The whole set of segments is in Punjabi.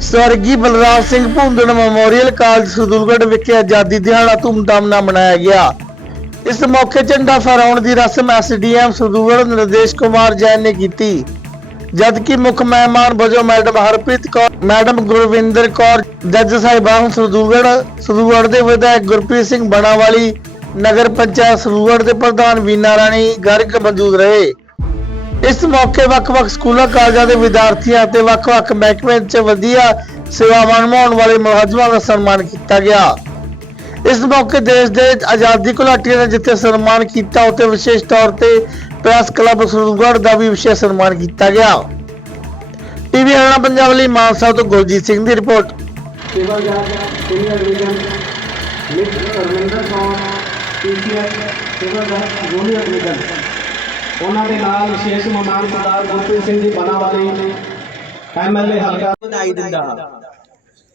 ਸਵਰਗੀ ਬਲਰਾਜ ਸਿੰਘ ਭੁੰਦੜ ਮੈਮੋਰੀਅਲ ਕਾਲਜ ਸਦੂਲਗੜ੍ਹ ਵਿਖੇ ਆਜ਼ਾਦੀ ਦਿਹਾੜਾ ਧੂਮਧਾਮ ਨਾਲ ਮਨਾਇਆ ਗਿਆ। ਇਸ ਮੌਕੇ ਝੰਡਾ ਫਹਰਾਉਣ ਦੀ ਰਸਮ ਐਸਡੀਐਮ ਸਦੂਲਗੜ੍ਹ ਨਿਰਦੇਸ਼ ਕੁਮਾਰ ਜੈਨ ਨੇ ਕੀਤੀ। ਜਦਕਿ ਮੁੱਖ ਮਹਿਮਾਨ ਵਜੋਂ ਮੈਡਮ ਹਰਪ੍ਰੀਤ ਕੌਰ, ਮੈਡਮ ਗੁਰਵਿੰਦਰ ਕੌਰ, ਜੱਜ ਸਾਹਿਬਾਨ ਸਦੂਲਗੜ੍ਹ ਸਦੂਲਗੜ੍ਹ ਦੇ ਵਿਧਾਇਕ ਗੁਰਪ੍ਰੀਤ ਸਿੰਘ ਬਣਾਵਾਲੀ ਨਗਰ ਪੰਚਾਇਤ ਸਦੂਲਗੜ੍ਹ ਦੇ ਪ੍ਰਧਾਨ ਵੀਨਾ ਰਾਣੀ ਗਰਗ ਮੌਜੂਦ ਰਹੇ। ਇਸ ਮੌਕੇ ਵੱਖ-ਵੱਖ ਸਕੂਲਾਂ, ਕਾਲਜਾਂ ਦੇ ਵਿਦਿਆਰਥੀਆਂ ਅਤੇ ਵੱਖ-ਵੱਖ ਮਹਿਕਮਿਆਂ 'ਚ ਵਧੀਆ ਸੇਵਾਵਾਂ ਨਿਭਾਉਣ ਵਾਲੇ ਮੁਲਾਜ਼ਮਾਂ ਦਾ ਸਨਮਾਨ ਕੀਤਾ ਗਿਆ। ਇਸ ਮੌਕੇ ਦੇਸ਼ ਦੇ ਆਜ਼ਾਦੀ ਘੁਲਾਟੀਆਂ ਨੇ ਜਿੱਥੇ ਸਨਮਾਨ ਕੀਤਾ, ਉੱਥੇ ਵਿਸ਼ੇਸ਼ ਤੌਰ ਤੇ ਪ੍ਰੈਸ ਕਲੱਬ ਸਰੂਗੜ੍ਹ ਦਾ ਵੀ ਵਿਸ਼ੇਸ਼ ਸਨਮਾਨ ਕੀਤਾ ਗਿਆ। ਟੀਵੀ ਹਰਿਆਣਾ ਪੰਜਾਬ ਲਈ ਮਾਨਸਾ ਤੋਂ ਗੁਰਜੀਤ ਸਿੰਘ ਦੀ ਰਿਪੋਰਟ। ਸੇਵਾਦਾਰ senior division miss Raminder Kaur PCS ਸੇਵਾਦਾਰ ਜੂਨੀਅਰ ਡਿਵੀਜ਼ਨ ਉਹਨਾਂ ਦੇ ਨਾਲ ਵਿਸ਼ੇਸ਼ ਮਹਿਮਾਨ ਸਰਦਾਰ ਗੁਰਪ੍ਰੀਤ ਸਿੰਘ ਜੀ ਬਨਾਵਾਲੀ ਐਮਐਲਏ ਹਲਕਾ। ਵਧਾਈ ਦਿੰਦਾ ਹਾਂ।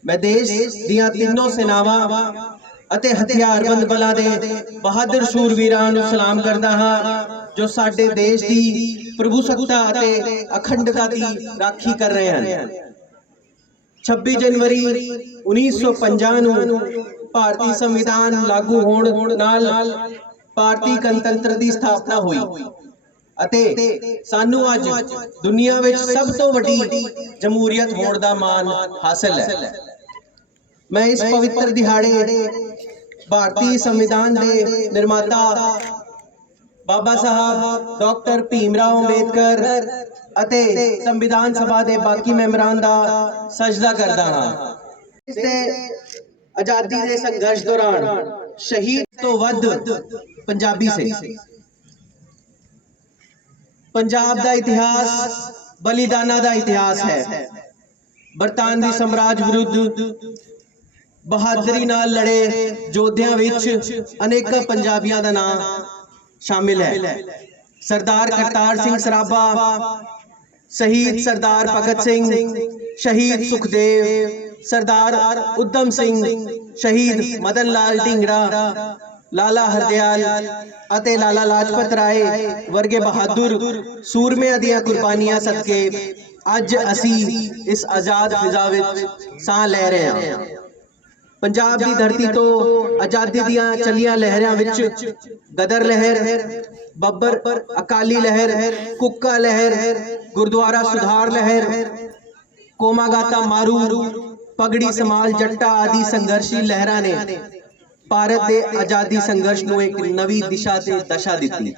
ਮੈਂ ਦੇਸ਼ ਦੀਆਂ ਤਿੰਨੋਂ ਸੈਨਾਵਾਂ ਅਤੇ ਹਥਿਆਰਬੰਦ ਬਲਾਂ ਦੇ ਬਹਾਦਰ ਸ਼ੂਰਵੀਰਾਂ ਨੂੰ ਸਲਾਮ ਕਰਦਾ ਹਾਂ, ਜੋ ਸਾਡੇ ਦੇਸ਼ ਦੀ ਪ੍ਰਭੂਸੱਤਾ ਅਤੇ ਅਖੰਡਤਾ ਦੀ ਰਾਖੀ ਕਰ ਰਹੇ ਹਨ। 26 ਜਨਵਰੀ 1950 ਨੂੰ ਭਾਰਤੀ ਸੰਵਿਧਾਨ ਲਾਗੂ ਹੋਣ ਨਾਲ ਭਾਰਤੀ ਗਣਤੰਤਰ ਦੀ ਸਥਾਪਨਾ ਹੋਈ। ਅਤੇ ਸਾਨੂੰ ਅੱਜ ਦੁਨੀਆ ਵਿੱਚ ਸਭ ਤੋਂ ਵੱਡੀ ਜਮਹੂਰੀਅਤ ਹੋਣ ਦਾ ਮਾਣ ਹਾਸਲ ਹੈ। ਮੈਂ ਇਸ ਪਵਿੱਤਰ ਦਿਹਾੜੇ ਭਾਰਤੀ ਸੰਵਿਧਾਨ ਦੇ ਨਿਰਮਾਤਾ ਬਾਬਾ ਸਾਹਿਬ ਡਾਕਟਰ ਭੀਮ ਰਾਓ ਅੰਬੇਦਕਰ ਅਤੇ ਸੰਵਿਧਾਨ ਸਭਾ ਦੇ ਬਾਕੀ ਮੈਂਬਰਾਂ ਦਾ ਸਜਦਾ ਕਰਦਾ ਹਾਂ। ਇਸ ਦੇ ਆਜ਼ਾਦੀ ਦੇ ਸੰਘਰਸ਼ ਦੌਰਾਨ ਸ਼ਹੀਦ ਤੋਂ ਵੱਧ ਪੰਜਾਬੀ ਸੀ। ਪੰਜਾਬ ਦਾ ਇਤਿਹਾਸ ਬਲੀਦਾਨਾਂ ਦਾ ਇਤਿਹਾਸ ਹੈ। ਬਰਤਾਨਵੀ ਸਾਮਰਾਜ ਵਿਰੁੱਧ ਬਹਾਦਰੀ ਨਾਲ ਲੜੇ ਯੋਧਿਆਂ ਵਿੱਚ ਅਨੇਕਾਂ ਪੰਜਾਬੀਆਂ ਦਾ ਨਾਮ ਸ਼ਾਮਿਲ ਹੈ। ਸਰਦਾਰ ਕਰਤਾਰ ਸਿੰਘ ਸਰਾਭਾ ਸ਼ਹੀਦ ਸਰਦਾਰ ਭਗਤ ਸਿੰਘ ਸ਼ਹੀਦ ਸੁਖਦੇਵ ਸਰਦਾਰ ਉਦਮ ਸਿੰਘ, ਸ਼ਹੀਦ ਮਦਨ ਲਾਲ ਢਿੰਗੜਾ, ਲਾਲਾ ਹਰਦਿਆਲ ਅਤੇ ਲਾਲਾ ਲਾਜਪਤ ਰਾਏ ਵਰਗੇ ਬਹਾਦਰ ਸੂਰਮਿਆਂ ਦੀਆਂ ਕੁਰਬਾਨੀਆਂ ਸਦਕੇ ਅੱਜ ਅਸੀਂ ਇਸ ਆਜ਼ਾਦ ਫਿਜ਼ਾ ਵਿੱਚ ਸਾਹ ਲੈ ਰਹੇ ਹਾਂ। ਪੰਜਾਬ ਦੀ ਧਰਤੀ ਤੋਂ ਆਜ਼ਾਦੀ ਦੀਆਂ ਚੱਲੀਆਂ ਲਹਿਰਾਂ ਵਿੱਚ ਗਦਰ ਲਹਿਰ, ਬੱਬਰ ਅਕਾਲੀ ਲਹਿਰ, ਕੁੱਕਾ ਲਹਿਰ, ਗੁਰਦੁਆਰਾ ਸੁਧਾਰ ਲਹਿਰ, ਕੋਮਾਗਾਤਾ ਮਾਰੂ ਪਗੜੀ ਸਮਾਲ ਜੱਟਾ ਆਦਿ ਸੰਘਰਸ਼ੀ ਲਹਿਰਾਂ ਨੇ। ਭਾਰਤ ਦੇ ਆਜ਼ਾਦੀ ਸੰਘਰਸ਼ ਨੂੰ ਇੱਕ ਨਵੀਂ ਦਿਸ਼ਾ ਤੇ ਦਸ਼ਾ ਦਿੱਤੀ।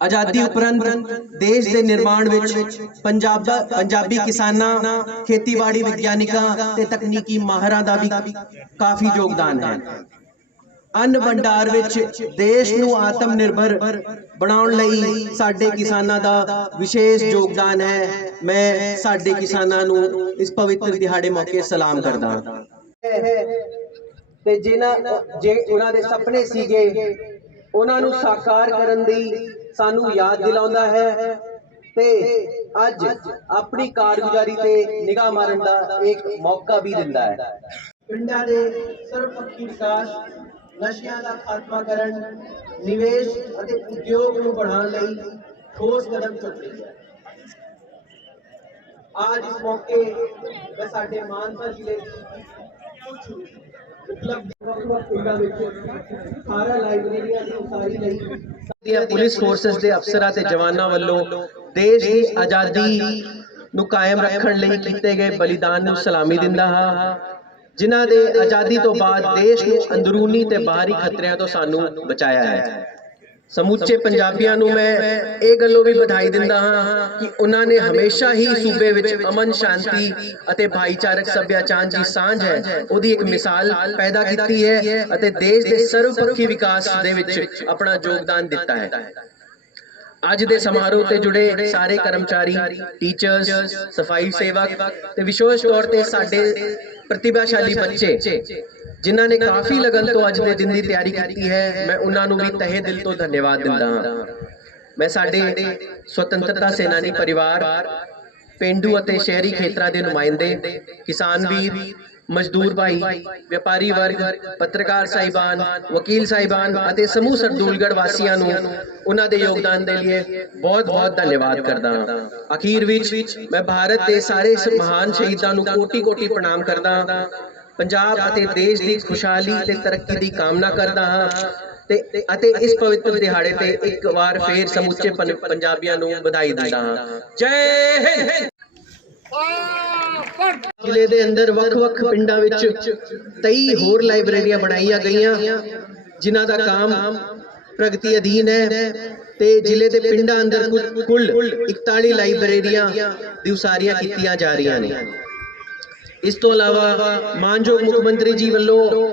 ਆਜ਼ਾਦੀ ਉਪਰੰਤ ਦੇਸ਼ ਦੇ ਨਿਰਮਾਣ ਵਿੱਚ ਪੰਜਾਬ ਦਾ ਪੰਜਾਬੀ ਕਿਸਾਨਾਂ ਖੇਤੀਬਾੜੀ ਵਿਗਿਆਨਿਕਾਂ ਤੇ ਤਕਨੀਕੀ ਮਾਹਰਾਂ ਦਾ ਵੀ ਕਾਫੀ ਯੋਗਦਾਨ ਹੈ। ਅੰਨ ਭੰਡਾਰ ਵਿੱਚ ਦੇਸ਼ ਨੂੰ ਆਤਮ ਨਿਰਭਰ ਬਣਾਉਣ ਲਈ ਸਾਡੇ ਕਿਸਾਨਾਂ ਦਾ ਵਿਸ਼ੇਸ਼ ਯੋਗਦਾਨ ਹੈ। ਮੈਂ ਸਾਡੇ ਕਿਸਾਨਾਂ ਨੂੰ ਇਸ ਪਵਿੱਤਰ ਦਿਹਾੜੇ ਮੌਕੇ ਸਲਾਮ ਕਰਦਾ ਹਾਂ। ਤੇ ਜਿਨ੍ਹਾਂ ਜੇ ਉਹਨਾਂ ਦੇ ਸੁਪਨੇ ਸੀਗੇ ਉਹਨਾਂ ਨੂੰ ਸਾਕਾਰ ਕਰਨ ਦੀ ਸਾਨੂੰ ਯਾਦ ਦਿਲਾਉਂਦਾ ਹੈ ਤੇ ਅੱਜ ਆਪਣੀ ਕਾਰਗੁਜ਼ਾਰੀ ਤੇ ਨਿਗਾਹ ਮਾਰਨ ਦਾ ਇੱਕ ਮੌਕਾ ਵੀ ਦਿੰਦਾ ਹੈ। ਪਿੰਡਾਂ ਦੇ ਸਰਵਪੱਖੀ ਵਿਕਾਸ ਨਸ਼ਿਆਂ ਦਾ ਖਾਤਮਾ ਕਰਨ, ਨਿਵੇਸ਼ ਅਤੇ ਉਦਯੋਗ ਨੂੰ बढ़ाਉਣ ਲਈ ਠੋਸ ਕਦਮ ਚੁੱਕ ਰਹੀ ਹੈ आज इस मौके मैं साढ़े मानसा जिले की ਪੁਲਿਸ ਫੋਰਸਸ ਦੇ ਅਫਸਰਾਂ ਤੇ ਜਵਾਨਾਂ ਵੱਲੋਂ ਦੇਸ਼ ਦੀ ਆਜ਼ਾਦੀ ਨੂੰ ਕਾਇਮ ਰੱਖਣ ਲਈ ਕੀਤੇ ਗਏ ਬਲੀਦਾਨ ਨੂੰ ਸਲਾਮੀ ਦਿੰਦਾ ਹਾਂ। ਜਿਨ੍ਹਾਂ ਦੇ ਆਜ਼ਾਦੀ ਤੋਂ ਬਾਅਦ ਦੇਸ਼ ਨੂੰ ਅੰਦਰੂਨੀ ਤੇ ਬਾਹਰੀ ਖਤਰਿਆਂ ਤੋਂ ਸਾਨੂੰ ਬਚਾਇਆ ਹੈ। ਸਮੁੱਚੇ ਪੰਜਾਬੀਆਂ ਨੂੰ ਮੈਂ ਇਹ ਗੱਲੋਂ ਵੀ ਵਧਾਈ ਦਿੰਦਾ ਹਾਂ ਕਿ ਉਹਨਾਂ ਨੇ ਹਮੇਸ਼ਾ ਹੀ ਸੂਬੇ ਵਿੱਚ ਅਮਨ ਸ਼ਾਂਤੀ ਅਤੇ ਭਾਈਚਾਰਕ ਸੱਭਿਆਚਾਰ ਦੀ ਸਾਂਝ ਹੈ, ਉਹਦੀ ਇੱਕ ਮਿਸਾਲ ਪੈਦਾ ਕੀਤੀ ਹੈ ਅਤੇ ਦੇਸ਼ ਦੇ ਸਰਵਪੱਖੀ ਵਿਕਾਸ ਦੇ ਵਿੱਚ ਆਪਣਾ ਯੋਗਦਾਨ ਦਿੱਤਾ ਹੈ। ਅੱਜ ਦੇ ਸਮਾਰੋਹ ਤੇ ਜੁੜੇ ਸਾਰੇ ਕਰਮਚਾਰੀ ਟੀਚਰਸ ਸਫ਼ਾਈ ਸੇਵਕ ਤੇ ਵਿਸ਼ੇਸ਼ ਤੌਰ ਤੇ ਸਾਡੇ ਪ੍ਰਤਿਭਾਸ਼ਾਲੀ ਬੱਚੇ ਜਿਨ੍ਹਾਂ ਨੇ ਕਾਫੀ ਲਗਨ ਤੋਂ ਅੱਜ ਦੇ ਦਿਨ ਦੀ ਤਿਆਰੀ ਕੀਤੀ ਹੈ ਮੈਂ ਉਹਨਾਂ ਨੂੰ ਵੀ ਤਹਿ ਦਿਲ ਤੋਂ ਧੰਨਵਾਦ ਦਿੰਦਾ ਹਾਂ। ਮੈਂ ਸਾਡੇ ਸੁਤੰਤਰਤਾ ਸੈਨਾਨੀ ਪਰਿਵਾਰ ਪਿੰਡੂ ਅਤੇ ਸ਼ਹਿਰੀ ਖੇਤਰਾਂ ਦੇ ਨੁਮਾਇੰਦੇ ਕਿਸਾਨ ਵੀਰ ਮਜ਼ਦੂਰ ਭਾਈ, ਵਪਾਰੀ ਵਰਗ, ਪੱਤਰਕਾਰ ਸਾਹਿਬਾਨ, ਵਕੀਲ ਸਾਹਿਬਾਨ ਅਤੇ ਸਮੂਹ ਸਰਦੂਲਗੜ੍ਹ ਵਾਸੀਆਂ ਨੂੰ ਉਹਨਾਂ ਦੇ ਯੋਗਦਾਨ ਦੇ ਲਈ ਬਹੁਤ-ਬਹੁਤ ਧੰਨਵਾਦ ਕਰਦਾ ਹਾਂ। ਅਖੀਰ ਵਿੱਚ ਮੈਂ ਭਾਰਤ ਦੇ ਸਾਰੇ ਮਹਾਨ ਸ਼ਹੀਦਾਂ ਨੂੰ ਕੋਟੀ-ਕੋਟੀ ਪ੍ਰਣਾਮ ਕਰਦਾ ਹਾਂ। ਪੰਜਾਬ ਅਤੇ ਦੇਸ਼ ਦੀ ਖੁਸ਼ਹਾਲੀ ਤੇ ਤਰੱਕੀ ਦੀ ਕਾਮਨਾ ਕਰਦਾ ਹਾਂ ਤੇ ਅਤੇ ਇਸ ਪਵਿੱਤਰ ਦਿਹਾੜੇ ਤੇ ਇੱਕ ਵਾਰ ਫੇਰ ਸਮੁੱਚੇ ਪੰਜਾਬੀਆਂ ਨੂੰ ਵਧਾਈ ਦਿੰਦਾ ਹਾਂ। ਜੈ ਹਿੰਦ! ਜ਼ਿਲ੍ਹੇ ਦੇ ਅੰਦਰ ਵੱਖ-ਵੱਖ ਪਿੰਡਾਂ ਵਿੱਚ 23 ਹੋਰ ਲਾਇਬ੍ਰੇਰੀਆਂ ਬਣਾਈਆਂ ਗਈਆਂ, ਜਿਨ੍ਹਾਂ ਦਾ ਕੰਮ ਪ੍ਰਗਤੀ ਅਧੀਨ ਹੈ ਤੇ ਜ਼ਿਲ੍ਹੇ ਦੇ ਪਿੰਡਾਂ ਅੰਦਰ ਕੁੱਲ- ਕੁੱਲ 41 ਲਾਇਬ੍ਰੇਰੀਆਂ ਦੀ ਉਸਾਰੀਆਂ ਕੀਤੀਆਂ ਜਾ ਰਹੀਆਂ ਨੇ। ਇਸ ਤੋਂ ਇਲਾਵਾ ਮਾਨਯੋਗ ਮੁੱਖ ਮੰਤਰੀ ਜੀ ਵੱਲੋਂ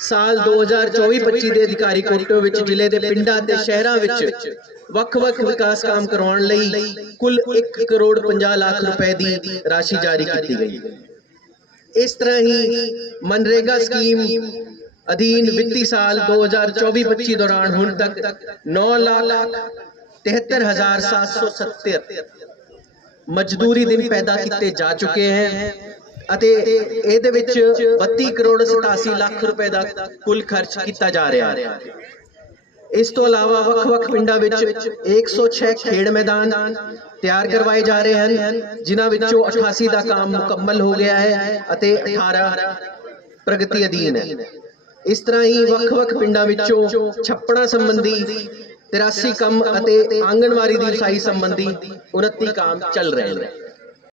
ਸਾਲ 2024-25 ਦੇ ਅਧਿਕਾਰੀ ਕੋਟੋ ਵਿੱਚ, ਜ਼ਿਲ੍ਹੇ ਦੇ ਪਿੰਡਾਂ ਤੇ ਸ਼ਹਿਰਾਂ ਵਿੱਚ ਵੱਖ-ਵੱਖ ਵਿਕਾਸ ਕੰਮ ਕਰਵਾਉਣ ਲਈ ਕੁੱਲ 1 ਕਰੋੜ 50 ਲੱਖ ਰੁਪਏ ਦੀ ਰਾਸ਼ੀ ਜਾਰੀ ਕੀਤੀ ਗਈ। ਇਸ ਤਰ੍ਹਾਂ ਹੀ ਮਨਰੇਗਾ ਸਕੀਮ ਅਧੀਨ ਵਿੱਤੀ ਸਾਲ 2024-25 ਦੌਰਾਨ ਹੁਣ ਤੱਕ 9 ਲੱਖ 73770 ਮਜ਼ਦੂਰੀ ਦਿਨ ਪੈਦਾ ਕੀਤੇ ਜਾ ਚੁੱਕੇ ਹਨ। ਅਤੇ ਇਹਦੇ ਵਿੱਚ 32 ਕਰੋੜ 87 ਲੱਖ ਰੁਪਏ ਦਾ ਕੁੱਲ ਖਰਚ ਕੀਤਾ ਜਾ ਰਿਹਾ ਹੈ। ਇਸ ਤੋਂ ਇਲਾਵਾ ਵੱਖ-ਵੱਖ ਪਿੰਡਾਂ ਵਿੱਚ 106 ਖੇਡ ਮੈਦਾਨ ਤਿਆਰ ਕਰਵਾਏ ਜਾ ਰਹੇ ਹਨ, ਜਿਨ੍ਹਾਂ ਵਿੱਚੋਂ 88 ਦਾ ਕੰਮ ਮੁਕੰਮਲ ਹੋ ਗਿਆ ਹੈ ਅਤੇ 18 ਪ੍ਰਗਤੀ ਅਧੀਨ ਹੈ। ਇਸ ਤਰ੍ਹਾਂ ਹੀ ਵੱਖ-ਵੱਖ ਪਿੰਡਾਂ ਵਿੱਚੋਂ ਛੱਪੜਾਂ ਸੰਬੰਧੀ 83 ਕੰਮ ਅਤੇ ਆਂਗਣਵਾੜੀ ਦੀ ਉਸਾਰੀ ਸੰਬੰਧੀ 29 ਕੰਮ ਚੱਲ ਰਹੇ ਨੇ।